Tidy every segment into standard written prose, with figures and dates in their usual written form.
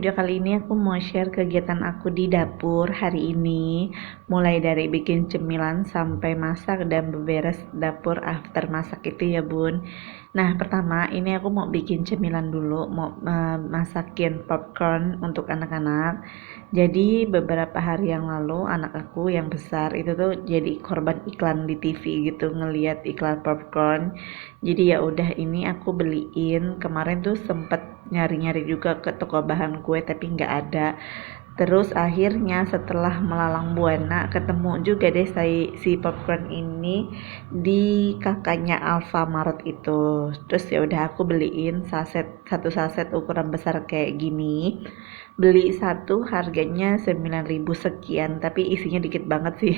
video kali ini aku mau share kegiatan aku di dapur hari ini. Mulai dari bikin cemilan sampai masak dan beberes dapur after masak itu ya bun. Nah pertama ini aku mau bikin cemilan dulu, mau masakin popcorn untuk anak-anak. Jadi beberapa hari yang lalu anak aku yang besar itu tuh jadi korban iklan di TV gitu, ngeliat iklan popcorn. Jadi ya udah ini aku beliin. Kemarin tuh sempet nyari-nyari juga ke toko bahan kue tapi nggak ada. Terus akhirnya setelah melalang buana ketemu juga deh si popcorn ini di kakaknya Alfamart itu. Terus ya udah aku beliin satu saset ukuran besar kayak gini. Beli satu harganya 9.000 sekian, tapi isinya dikit banget sih.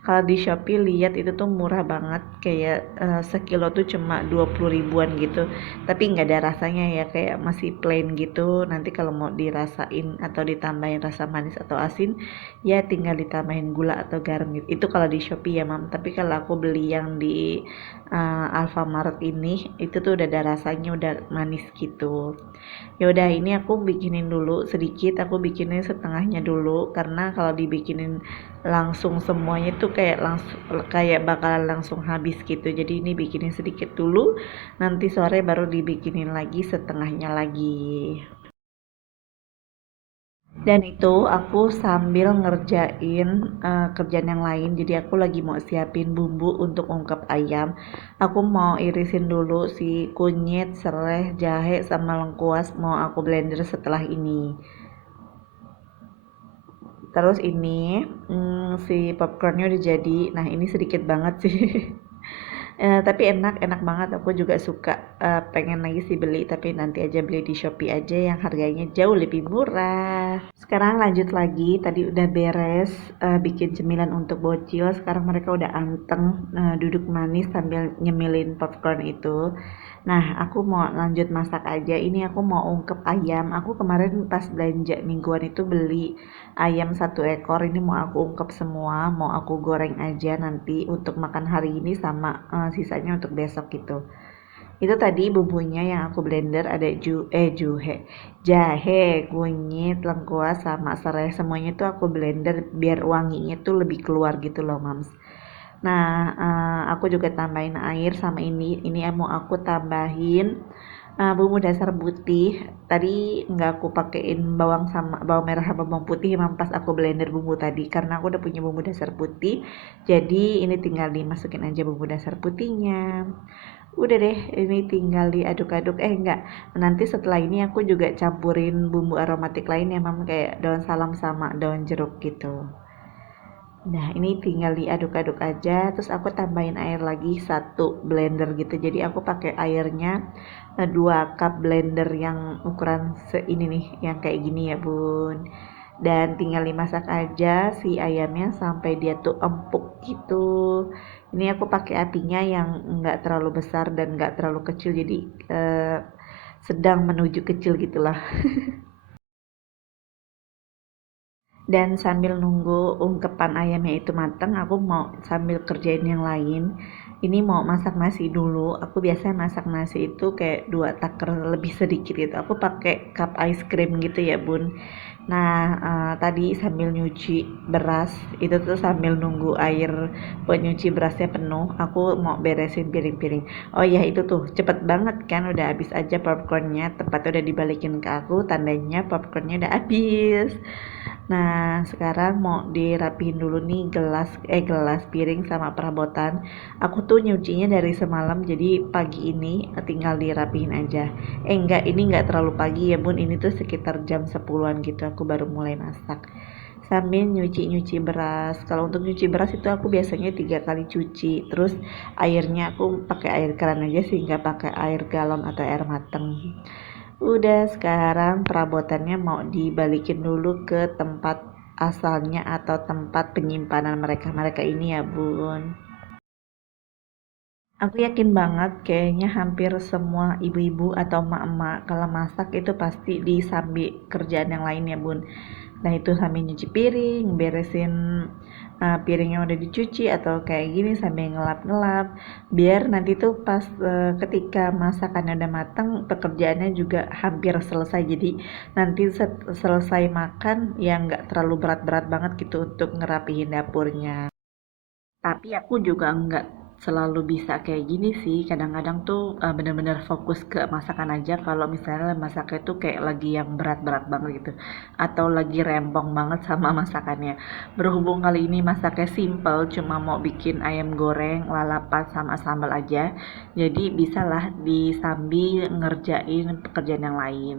Kalau di Shopee lihat itu tuh murah banget, kayak sekilo tuh cuma 20 ribuan gitu. Tapi nggak ada rasanya ya, kayak masih plain gitu. Nanti kalau mau dirasain atau ditambahin rasa manis atau asin, ya tinggal ditambahin gula atau garam gitu. Itu kalau di Shopee ya, Mam. Tapi kalau aku beli yang di Alfamart ini, itu tuh udah ada rasanya, udah manis gitu. Ya udah ini aku bikinin dulu sedikit, aku bikinin setengahnya dulu karena kalau dibikinin langsung semuanya tuh kayak bakalan langsung habis gitu. Jadi ini bikinin sedikit dulu, nanti sore baru dibikinin lagi setengahnya lagi. Dan itu aku sambil ngerjain kerjaan yang lain. Jadi aku lagi mau siapin bumbu untuk ungkep ayam. Aku mau irisin dulu si kunyit, serai, jahe, sama lengkuas. Mau aku blender setelah ini. Terus ini si popcornnya udah jadi. Nah ini sedikit banget sih. Tapi enak banget, aku juga suka. Pengen lagi sih beli, tapi nanti aja beli di Shopee aja yang harganya jauh lebih murah. Sekarang lanjut lagi, tadi udah beres bikin cemilan untuk bocil. Sekarang mereka udah anteng duduk manis sambil nyemilin popcorn itu. Nah aku mau lanjut masak aja. Ini aku mau ungkep ayam. Aku kemarin pas belanja mingguan itu beli ayam 1 ekor. Ini mau aku ungkep semua, mau aku goreng aja nanti untuk makan hari ini sama sisanya untuk besok gitu. Itu tadi bumbunya yang aku blender ada jahe, kunyit, lengkuas sama serai, semuanya tuh aku blender biar wanginya tuh lebih keluar gitu loh mams. Nah aku juga tambahin air sama ini mau aku tambahin bumbu dasar putih. Tadi nggak aku pakein bawang merah sama bawang putih emang pas aku blender bumbu tadi karena aku udah punya bumbu dasar putih. Jadi ini tinggal dimasukin aja bumbu dasar putihnya. Udah deh, ini tinggal diaduk-aduk. Enggak, nanti setelah ini aku juga campurin bumbu aromatik lain ya mam, kayak daun salam sama daun jeruk gitu. Nah ini tinggal diaduk-aduk aja, terus aku tambahin air lagi 1 blender gitu. Jadi aku pakai airnya 2 cup blender yang ukuran ini nih, yang kayak gini ya bun. Dan tinggal dimasak aja si ayamnya sampai dia tuh empuk gitu. Ini aku pakai apinya yang nggak terlalu besar dan nggak terlalu kecil, jadi sedang menuju kecil gitulah. Dan sambil nunggu ungkepan ayamnya itu matang, aku mau sambil kerjain yang lain. Ini mau masak nasi dulu. Aku biasanya masak nasi itu kayak 2 taker lebih sedikit gitu. Aku pakai cup ice cream gitu ya bun. Nah tadi sambil nyuci beras itu tuh sambil nunggu air buat nyuci berasnya penuh, aku mau beresin piring-piring. Oh ya itu tuh cepet banget kan, udah habis aja popcornnya, tepatnya udah dibalikin ke aku, tandanya popcornnya udah habis. Nah, sekarang mau dirapihin dulu nih gelas, piring sama perabotan. Aku tuh nyucinya dari semalam, jadi pagi ini tinggal dirapihin aja. Enggak, ini enggak terlalu pagi ya bun, ini tuh sekitar jam 10-an gitu aku baru mulai masak. Sambil nyuci-nyuci beras. Kalau untuk nyuci beras itu aku biasanya 3 kali cuci. Terus airnya aku pakai air keran aja sih, nggak pakai air galon atau air mateng. Udah, sekarang perabotannya mau dibalikin dulu ke tempat asalnya atau tempat penyimpanan mereka ini ya bun. Aku yakin banget kayaknya hampir semua ibu-ibu atau emak-emak kalau masak itu pasti disambi kerjaan yang lain ya bun. Nah itu sambil nyuci piring, beresin piringnya udah dicuci atau kayak gini sambil ngelap-ngelap, biar nanti tuh pas ketika masakannya udah matang, pekerjaannya juga hampir selesai. Jadi nanti selesai makan ya nggak terlalu berat-berat banget gitu untuk ngerapihin dapurnya. Tapi aku juga nggak selalu bisa kayak gini sih. Kadang-kadang tuh bener-bener fokus ke masakan aja kalau misalnya masaknya tuh kayak lagi yang berat-berat banget gitu. Atau lagi rempong banget sama masakannya. Berhubung kali ini masaknya simple, cuma mau bikin ayam goreng, lalapan sama sambal aja. Jadi bisalah disambi ngerjain pekerjaan yang lain.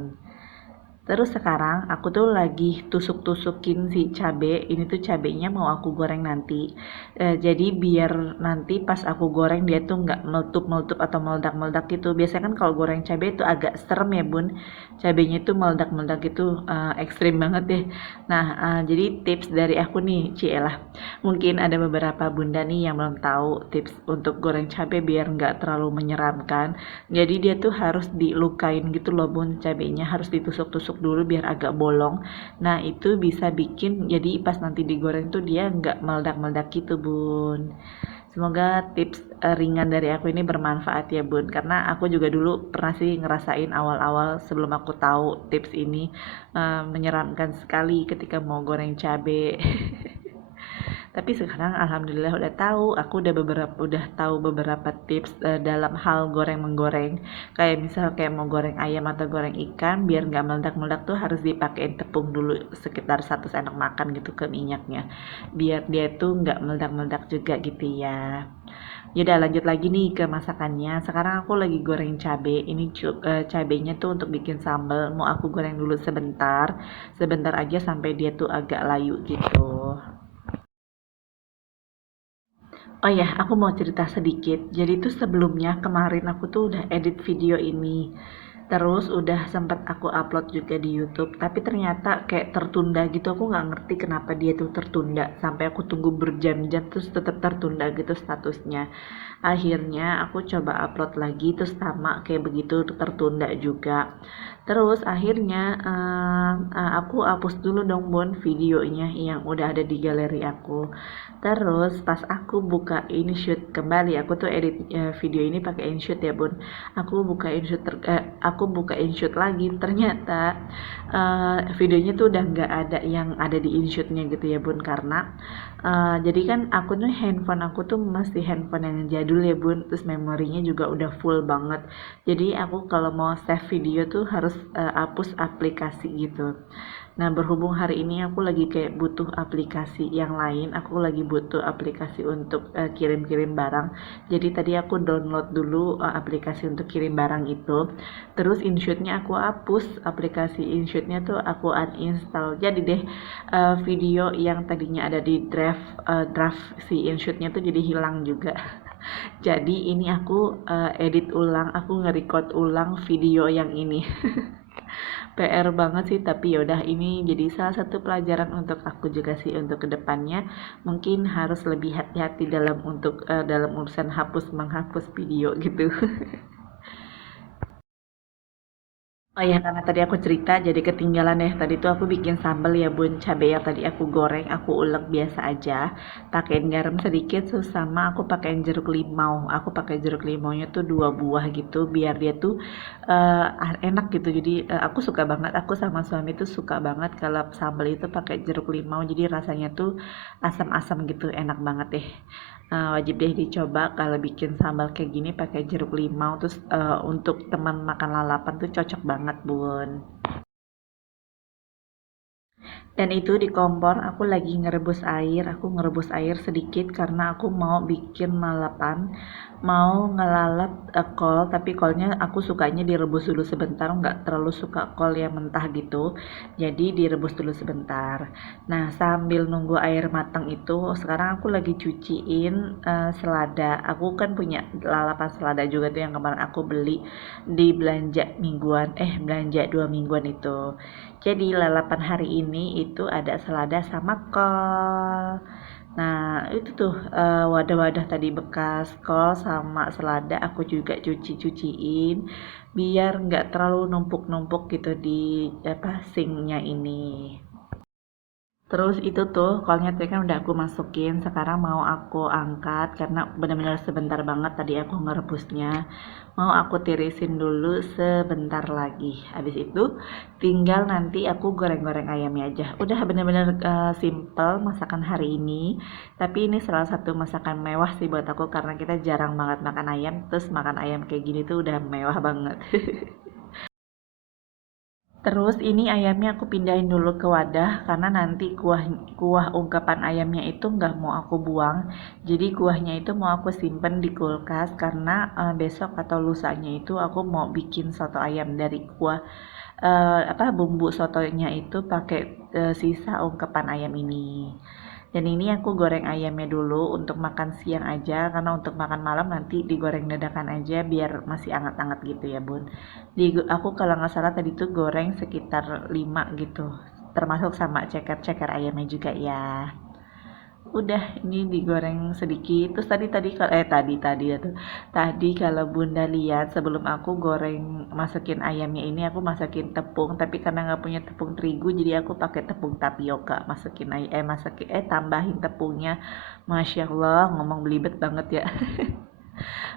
Terus sekarang aku tuh lagi tusuk-tusukin si cabe. Ini tuh cabenya mau aku goreng nanti. Jadi biar nanti pas aku goreng dia tuh nggak meletup-meletup atau meledak-meledak gitu. Biasanya kan kalau goreng cabe itu agak serem ya bun. Cabenya tuh meledak-meledak gitu, ekstrim banget deh. Nah, jadi tips dari aku nih, Cielah. Mungkin ada beberapa bunda nih yang belum tahu tips untuk goreng cabe biar nggak terlalu menyeramkan. Jadi dia tuh harus dilukain gitu loh bun, cabenya harus ditusuk-tusuk dulu biar agak bolong. Nah itu bisa bikin jadi pas nanti digoreng tuh dia nggak meledak-meledak gitu bun. Semoga tips ringan dari aku ini bermanfaat ya bun, karena aku juga dulu pernah sih ngerasain awal-awal sebelum aku tahu tips ini, menyeramkan sekali ketika mau goreng cabe. Tapi sekarang alhamdulillah aku udah tahu beberapa tips dalam hal goreng menggoreng. Kayak misal kayak mau goreng ayam atau goreng ikan biar nggak meledak-meledak tuh harus dipakein tepung dulu sekitar 1 sendok makan gitu ke minyaknya. Biar dia tuh nggak meledak-meledak juga gitu ya. Yaudah lanjut lagi nih ke masakannya. Sekarang aku lagi goreng cabe. Ini cabenya tuh untuk bikin sambal. Mau aku goreng dulu sebentar. Sebentar aja sampai dia tuh agak layu gitu. Oh ya, aku mau cerita sedikit. Jadi tuh sebelumnya kemarin aku tuh udah edit video ini. Terus udah sempat aku upload juga di YouTube, tapi ternyata kayak tertunda gitu. Aku nggak ngerti kenapa dia tuh tertunda. Sampai aku tunggu berjam-jam terus tetap tertunda gitu statusnya. Akhirnya aku coba upload lagi terus sama kayak begitu tertunda juga. Terus akhirnya aku hapus dulu dong Bon videonya yang udah ada di galeri aku. Terus pas aku buka InShoot kembali, aku tuh edit video ini pakai InShoot ya Bun. Aku buka InShoot lagi, ternyata videonya tuh udah nggak ada yang ada di InShootnya gitu ya Bun, karena jadi kan aku tuh handphone aku tuh masih handphone yang jadul ya Bun, terus memorinya juga udah full banget. Jadi aku kalau mau save video tuh harus hapus aplikasi gitu. Nah, berhubung hari ini aku lagi kayak butuh aplikasi yang lain, aku lagi butuh aplikasi untuk kirim-kirim barang. Jadi tadi aku download dulu aplikasi untuk kirim barang itu. Terus InShoot-nya aku hapus, aplikasi InShoot-nya tuh aku uninstall. Jadi deh video yang tadinya ada di draft si InShoot-nya tuh jadi hilang juga. Jadi ini aku edit ulang, aku nge-record ulang video yang ini. PR banget sih, tapi yaudah ini jadi salah satu pelajaran untuk aku juga sih untuk kedepannya mungkin harus lebih hati-hati dalam urusan hapus menghapus video gitu. Oh ya, karena tadi aku cerita jadi ketinggalan deh. Tadi tuh aku bikin sambal ya bun, cabai yang tadi aku goreng, aku ulek biasa aja. Pakein garam sedikit, terus sama aku pakein jeruk limau. Aku pakai jeruk limaunya tuh 2 buah gitu, biar dia tuh enak gitu. Jadi aku suka banget, aku sama suami tuh suka banget kalau sambal itu pakai jeruk limau. Jadi rasanya tuh asam-asam gitu, enak banget deh. Wajib deh dicoba kalau bikin sambal kayak gini pakai jeruk limau terus untuk teman makan lalapan tuh cocok banget bun. Dan itu di kompor aku lagi aku ngerebus air sedikit karena aku mau bikin lalapan, mau ngelalap kol, tapi kolnya aku sukanya direbus dulu sebentar, nggak terlalu suka kol yang mentah gitu, jadi direbus dulu sebentar. Nah sambil nunggu air matang itu sekarang aku lagi cuciin selada. Aku kan punya lalapan selada juga tuh yang kemarin aku beli di belanja 2 mingguan itu. Jadi lalapan hari ini itu ada selada sama kol. Nah, itu tuh wadah-wadah tadi bekas kol sama selada aku juga cuciin biar nggak terlalu numpuk-numpuk gitu di apa sinknya ini. Terus itu tuh kolnya tadi kan udah aku masukin, sekarang mau aku angkat karena benar-benar sebentar banget tadi aku ngerebusnya. Mau aku tirisin dulu sebentar lagi. Habis itu tinggal nanti aku goreng-goreng ayamnya aja. Udah benar-benar simple masakan hari ini. Tapi ini salah satu masakan mewah sih buat aku karena kita jarang banget makan ayam. Terus makan ayam kayak gini tuh udah mewah banget. Terus ini ayamnya aku pindahin dulu ke wadah karena nanti kuah kuah ungkepan ayamnya itu nggak mau aku buang. Jadi kuahnya itu mau aku simpen di kulkas karena besok atau lusanya itu aku mau bikin soto ayam dari kuah apa bumbu sotonya itu pakai sisa ungkepan ayam ini. Dan ini aku goreng ayamnya dulu untuk makan siang aja karena untuk makan malam nanti digoreng dadakan aja biar masih anget-anget gitu ya bun. Aku kalau nggak salah tadi tuh goreng sekitar 5 gitu, termasuk sama ceker-ceker ayamnya juga ya. Udah ini digoreng sedikit. Terus tadi tadi tadi tadi ya tuh. Tadi kalau Bunda lihat sebelum aku goreng masukin ayamnya ini aku masukin tepung, tapi karena nggak punya tepung terigu jadi aku pakai tepung tapioka. Masukin tambahin tepungnya. Masya Allah ngomong belibet banget ya.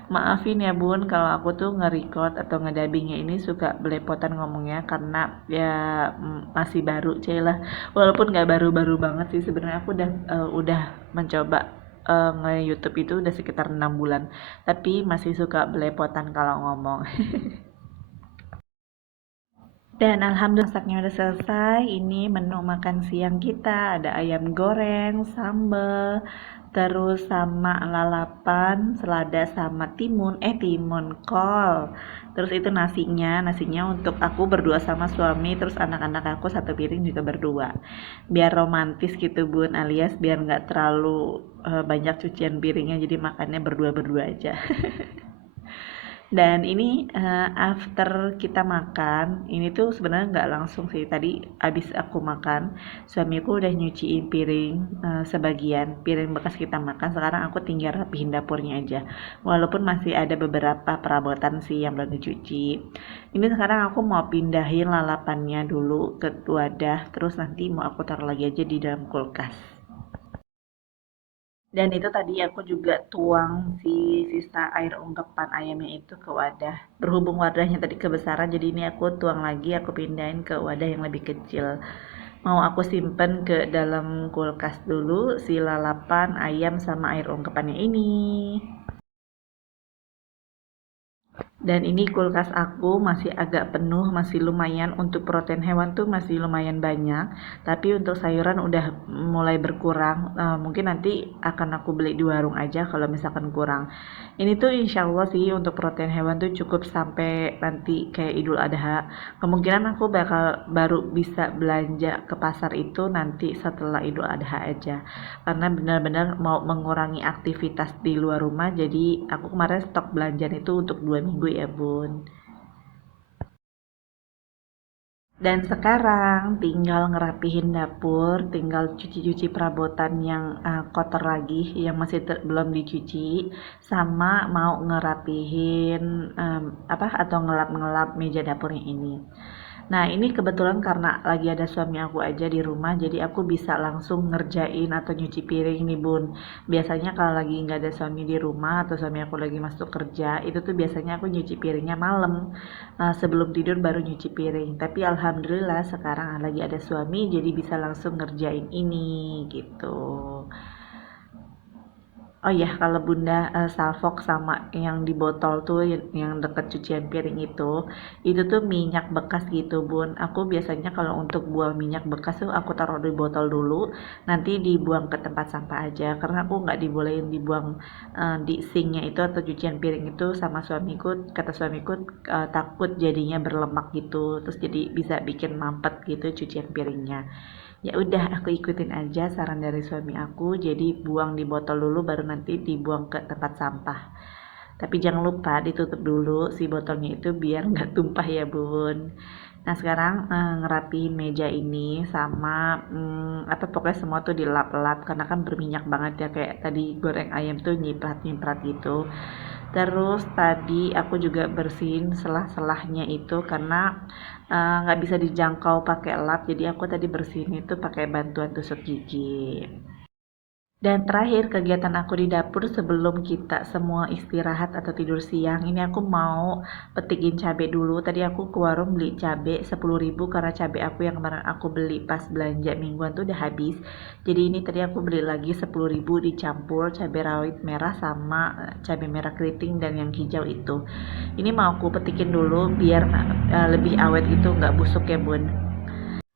Maafin ya bun kalau aku tuh nge-record atau ngedabingnya ini suka belepotan ngomongnya karena ya masih baru lah. Walaupun nggak baru-baru banget sih sebenarnya aku udah mencoba nge-YouTube itu udah sekitar 6 bulan. Tapi masih suka belepotan kalau ngomong. Dan alhamdulillah masaknya udah selesai. Ini menu makan siang kita. Ada ayam goreng, sambal, terus sama lalapan, selada sama timun kol. Terus itu nasinya untuk aku berdua sama suami, terus anak-anak aku satu piring juga berdua. Biar romantis gitu bun, alias biar nggak terlalu banyak cucian piringnya, jadi makannya berdua-berdua aja. Dan ini after kita makan, ini tuh sebenarnya nggak langsung sih. Tadi abis aku makan, suamiku udah nyuciin piring sebagian piring bekas kita makan. Sekarang aku tinggal rapihin dapurnya aja. Walaupun masih ada beberapa perabotan sih yang belum dicuci. Ini sekarang aku mau pindahin lalapannya dulu ke wadah, terus nanti mau aku taruh lagi aja di dalam kulkas. Dan itu tadi aku juga tuang si sisa air ungkepan ayamnya itu ke wadah. Berhubung wadahnya tadi kebesaran, jadi ini aku tuang lagi, aku pindahin ke wadah yang lebih kecil. Mau aku simpen ke dalam kulkas dulu si lalapan ayam sama air ungkepannya ini. Dan ini kulkas aku masih agak penuh, masih lumayan untuk protein hewan tuh masih lumayan banyak. Tapi untuk sayuran udah mulai berkurang. Mungkin nanti akan aku beli di warung aja kalau misalkan kurang. Ini tuh insya Allah sih untuk protein hewan tuh cukup sampai nanti kayak Idul Adha. Kemungkinan aku bakal baru bisa belanja ke pasar itu nanti setelah Idul Adha aja. Karena benar-benar mau mengurangi aktivitas di luar rumah, jadi aku kemarin stok belanjaan itu untuk 2 minggu ya bun. Dan sekarang tinggal ngerapihin dapur, tinggal cuci-cuci perabotan yang kotor lagi, yang masih belum dicuci, sama mau ngerapihin apa atau ngelap-ngelap meja dapurnya ini. Nah, ini kebetulan karena lagi ada suami aku aja di rumah, jadi aku bisa langsung ngerjain atau nyuci piring nih bun. Biasanya kalau lagi nggak ada suami di rumah atau suami aku lagi masuk kerja, itu tuh biasanya aku nyuci piringnya malam. Sebelum tidur baru nyuci piring. Tapi alhamdulillah sekarang lagi ada suami, jadi bisa langsung ngerjain ini gitu. Oh iya, kalau Bunda salfok sama yang di botol tuh yang deket cucian piring itu tuh minyak bekas gitu Bun. Aku biasanya kalau untuk buang minyak bekas tuh aku taruh di botol dulu, nanti dibuang ke tempat sampah aja. Karena aku nggak dibolehin dibuang di sinknya itu atau cucian piring itu sama suamiku. Kata suamiku takut jadinya berlemak gitu, terus jadi bisa bikin mampet gitu cucian piringnya. Ya udah aku ikutin aja saran dari suami aku, jadi buang di botol dulu baru nanti dibuang ke tempat sampah. Tapi jangan lupa ditutup dulu si botolnya itu biar nggak tumpah ya bun. Nah sekarang ngerapiin meja ini sama apa pokoknya semua tuh dilap-lap karena kan berminyak banget ya kayak tadi goreng ayam tuh nyiprat-nyiprat gitu. Terus tadi aku juga bersihin selah-selahnya itu karena nggak bisa dijangkau pakai lap, jadi aku tadi bersihin itu pakai bantuan tusuk gigi. Dan terakhir kegiatan aku di dapur sebelum kita semua istirahat atau tidur siang, ini aku mau petikin cabai dulu. Tadi aku ke warung beli cabai 10.000 karena cabai aku yang kemarin aku beli pas belanja mingguan tuh udah habis. Jadi ini tadi aku beli lagi 10.000 dicampur cabai rawit merah sama cabai merah keriting dan yang hijau itu. Ini mau aku petikin dulu biar lebih awet gitu, nggak busuk ya bun.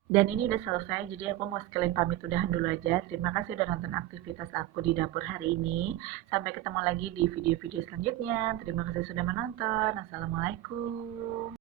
Dan ini udah selesai, jadi aku mau sekalian pamit udahan dulu aja. Terima kasih udah nonton aktivitas aku di dapur hari ini. Sampai ketemu lagi di video-video selanjutnya. Terima kasih sudah menonton. Assalamualaikum.